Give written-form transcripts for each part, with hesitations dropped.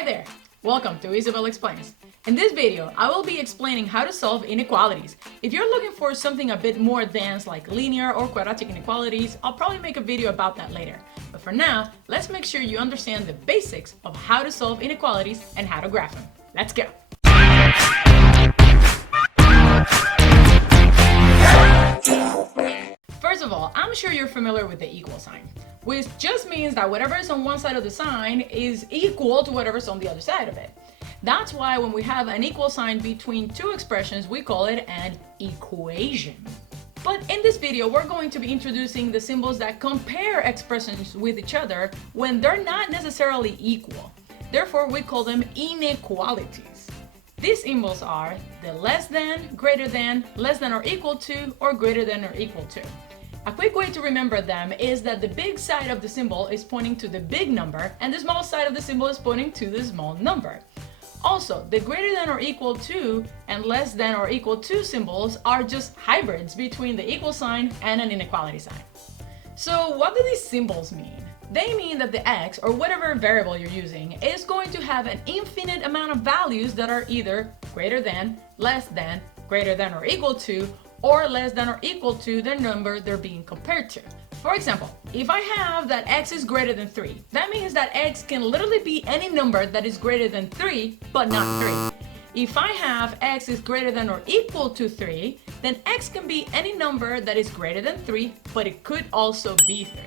Hi there! Welcome to Isabel Explains. In this video, I will be explaining how to solve inequalities. If you're looking for something a bit more advanced like linear or quadratic inequalities, I'll probably make a video about that later. But for now, let's make sure you understand the basics of how to solve inequalities and how to graph them. Let's go! First of all, I'm sure you're familiar with the equal sign, which just means that whatever is on one side of the sign is equal to whatever's on the other side of it. That's why when we have an equal sign between two expressions, we call it an equation. But in this video, we're going to be introducing the symbols that compare expressions with each other when they're not necessarily equal. Therefore, we call them inequalities. These symbols are the less than, greater than, less than or equal to, or greater than or equal to. A quick way to remember them is that the big side of the symbol is pointing to the big number and the small side of the symbol is pointing to the small number. Also, the greater than or equal to and less than or equal to symbols are just hybrids between the equal sign and an inequality sign. So what do these symbols mean? They mean that the x, or whatever variable you're using, is going to have an infinite amount of values that are either greater than, less than, greater than or equal to, or less than or equal to the number they're being compared to. For example, if I have that x is greater than 3, that means that x can literally be any number that is greater than 3, but not 3. If I have x is greater than or equal to 3, then x can be any number that is greater than 3, but it could also be 3.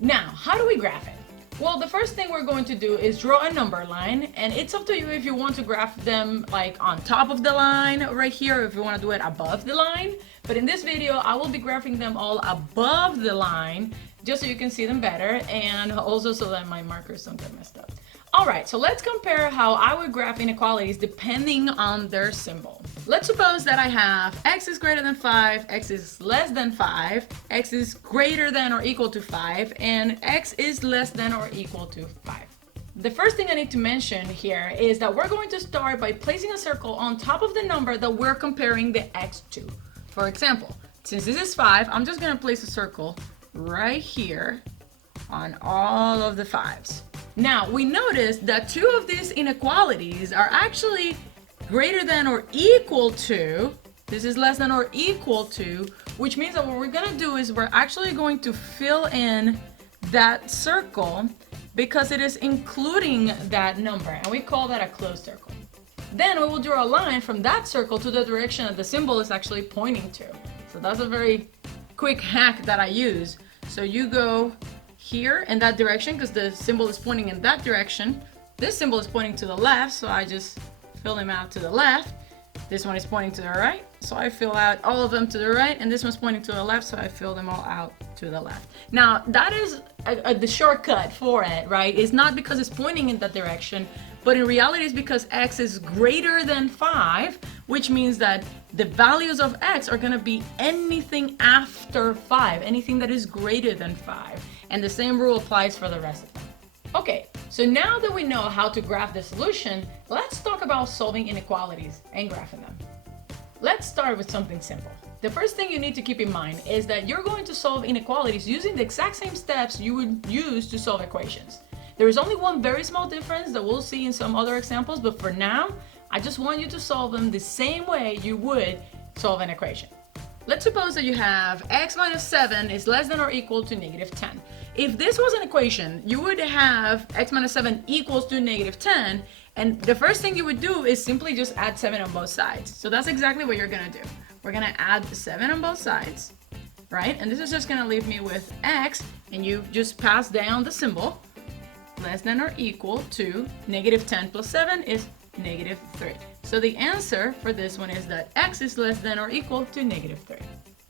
Now, how do we graph it? Well, the first thing we're going to do is draw a number line, and it's up to you if you want to graph them like on top of the line right here, or if you want to do it above the line. But in this video, I will be graphing them all above the line, just so you can see them better, and also so that my markers don't get messed up. Alright, so let's compare how I would graph inequalities depending on their symbol. Let's suppose that I have x is greater than 5, x is less than 5, x is greater than or equal to 5, and x is less than or equal to 5. The first thing I need to mention here is that we're going to start by placing a circle on top of the number that we're comparing the x to. For example, since this is 5, I'm just going to place a circle right here on all of the 5s. Now, we notice that two of these inequalities are actually greater than or equal to, this is less than or equal to, which means that what we're going to do is we're actually going to fill in that circle because it is including that number, and we call that a closed circle. Then we will draw a line from that circle to the direction that the symbol is actually pointing to. So that's a very quick hack that I use. So you go here in that direction because the symbol is pointing in that direction. This symbol is pointing to the left, so I just fill them out to the left. This one is pointing to the right, so I fill out all of them to the right, and this one's pointing to the left, so I fill them all out to the left. Now, that is the shortcut for it, right? It's not because it's pointing in that direction, but in reality it's because x is greater than 5, which means that the values of x are going to be anything after 5, anything that is greater than 5. And the same rule applies for the rest of them. Okay, so now that we know how to graph the solution, let's talk about solving inequalities and graphing them. Let's start with something simple. The first thing you need to keep in mind is that you're going to solve inequalities using the exact same steps you would use to solve equations. There is only one very small difference that we'll see in some other examples, but for now, I just want you to solve them the same way you would solve an equation. Let's suppose that you have x minus 7 is less than or equal to negative 10. If this was an equation, you would have x minus 7 equals to negative 10, and the first thing you would do is simply just add 7 on both sides. So that's exactly what you're going to do. We're going to add 7 on both sides, right? And this is just going to leave me with x, and you just pass down the symbol, less than or equal to negative 10 plus 7 is negative 3. So the answer for this one is that x is less than or equal to negative 3.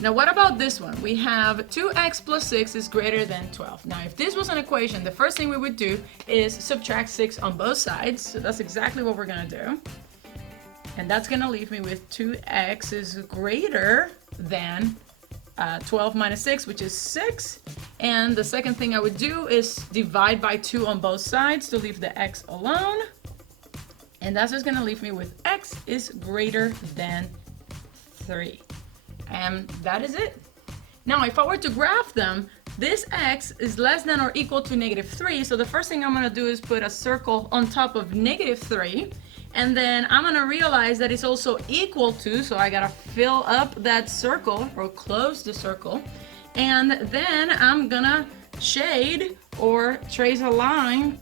Now what about this one? We have 2x plus 6 is greater than 12. Now if this was an equation, the first thing we would do is subtract 6 on both sides. So that's exactly what we're going to do. And that's going to leave me with 2x is greater than 12 minus 6, which is 6. And the second thing I would do is divide by 2 on both sides to leave the x alone. And that's just going to leave me with x is greater than 3. And that is it. Now, if I were to graph them, this x is less than or equal to -3. So the first thing I'm going to do is put a circle on top of -3. And then I'm going to realize that it's also equal to, so I got to fill up that circle or close the circle. And then I'm going to shade or trace a line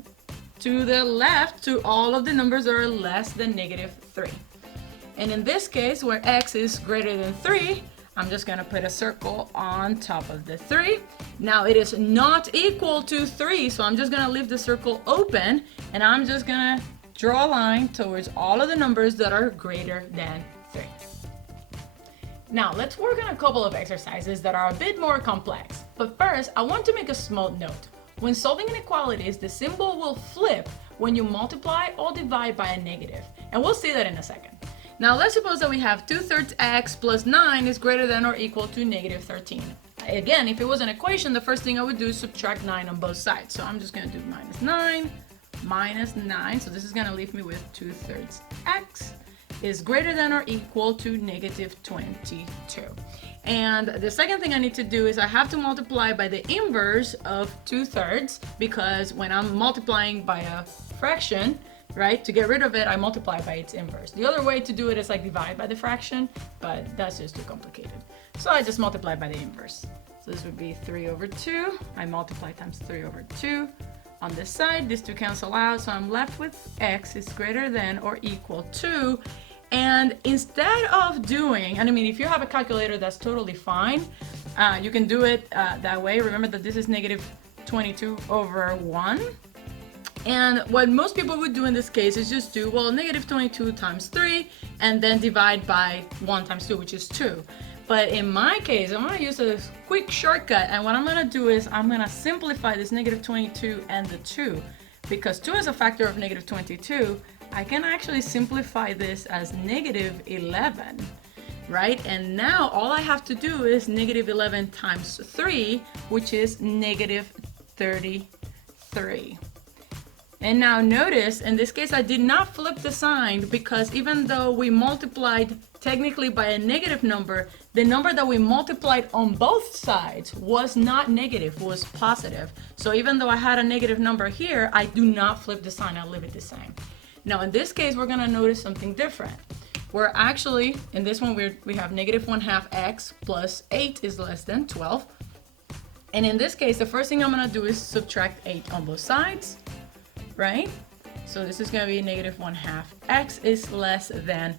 to the left to all of the numbers that are less than -3. And in this case, where x is greater than 3, I'm just going to put a circle on top of the 3. Now it is not equal to 3, so I'm just going to leave the circle open, and I'm just going to draw a line towards all of the numbers that are greater than 3. Now let's work on a couple of exercises that are a bit more complex. But first, I want to make a small note. When solving inequalities, the symbol will flip when you multiply or divide by a negative. And we'll see that in a second. Now let's suppose that we have 2/3 x plus 9 is greater than or equal to -13. Again, if it was an equation, the first thing I would do is subtract 9 on both sides. So I'm just going to do -9 minus 9. So this is going to leave me with 2/3 x is greater than or equal to -22. And the second thing I need to do is I have to multiply by the inverse of 2/3, because when I'm multiplying by a fraction, right, to get rid of it, I multiply by its inverse. The other way to do it is like divide by the fraction, but that's just too complicated. So I just multiply by the inverse. So this would be 3/2. I multiply times 3/2. On this side, these two cancel out, so I'm left with x is greater than or equal to. And instead of doing, and I mean, if you have a calculator, that's totally fine. You can do it that way. Remember that this is -22/1. And what most people would do in this case is just do, well, -22 times 3, and then divide by 1 times 2, which is 2. But in my case, I'm going to use a quick shortcut, and what I'm going to do is I'm going to simplify this -22 and the 2. Because 2 is a factor of -22, I can actually simplify this as -11, right? And now all I have to do is -11 times 3, which is -33. And now notice, in this case, I did not flip the sign, because even though we multiplied technically by a negative number, the number that we multiplied on both sides was not negative, was positive. So even though I had a negative number here, I do not flip the sign, I leave it the same. Now in this case, we're gonna notice something different. We're actually, in this one, we have -1/2 x plus 8 is less than 12. And in this case, the first thing I'm gonna do is subtract 8 on both sides, right? So this is gonna be -1/2 x is less than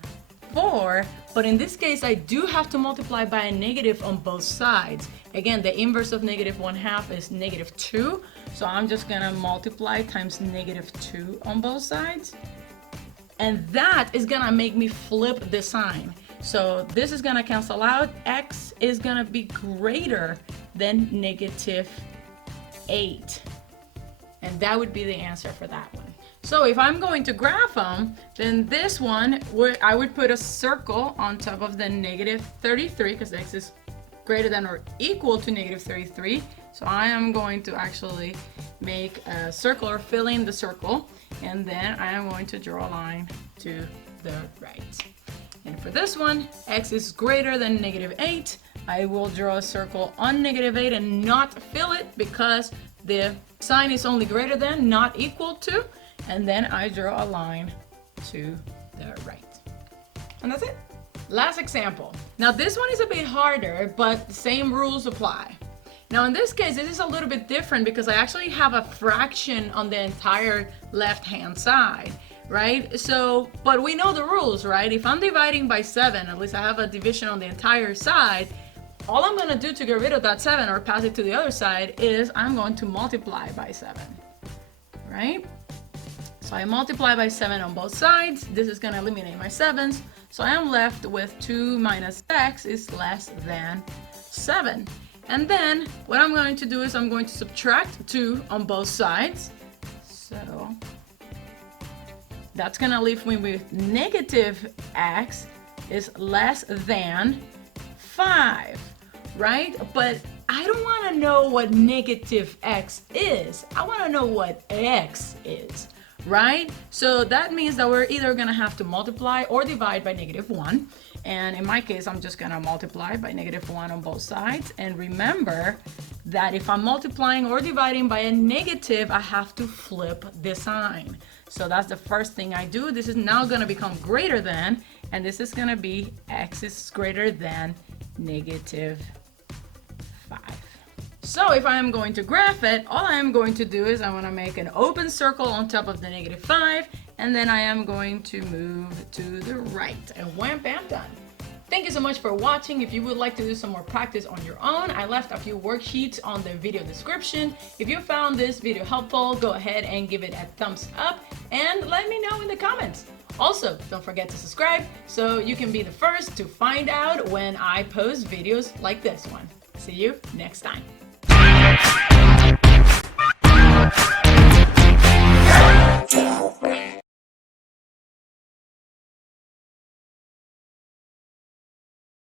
4, but in this case I do have to multiply by a negative on both sides. Again, the inverse of -1/2 is -2, so I'm just gonna multiply times -2 on both sides, and that is gonna make me flip the sign. So this is gonna cancel out. X is gonna be greater than -8, and that would be the answer for that one. So if I'm going to graph them, then this one, I would put a circle on top of the -33, because x is greater than or equal to -33. So I am going to actually make a circle, or fill in the circle, and then I am going to draw a line to the right. And for this one, x is greater than -8. I will draw a circle on -8 and not fill it, because the sign is only greater than, not equal to. And then I draw a line to the right. And that's it. Last example. Now this one is a bit harder, but the same rules apply. Now in this case, this is a little bit different, because I actually have a fraction on the entire left-hand side, right? So, but we know the rules, right? If I'm dividing by 7, at least I have a division on the entire side, all I'm gonna do to get rid of that 7 or pass it to the other side is I'm going to multiply by 7, right? So I multiply by 7 on both sides. This is going to eliminate my 7s. So I am left with 2 minus x is less than 7. And then what I'm going to do is I'm going to subtract 2 on both sides. So that's going to leave me with -x is less than 5, right? But I don't want to know what -x is. I want to know what x is. Right? So that means that we're either going to have to multiply or divide by -1. And in my case, I'm just going to multiply by -1 on both sides. And remember that if I'm multiplying or dividing by a negative, I have to flip the sign. So that's the first thing I do. This is now going to become greater than, and this is going to be x is greater than negative 5. So if I am going to graph it, all I am going to do is I want to make an open circle on top of the negative 5, and then I am going to move to the right, and wham, bam, done. Thank you so much for watching. If you would like to do some more practice on your own, I left a few worksheets on the video description. If you found this video helpful, go ahead and give it a thumbs up and let me know in the comments. Also, don't forget to subscribe so you can be the first to find out when I post videos like this one. See you next time.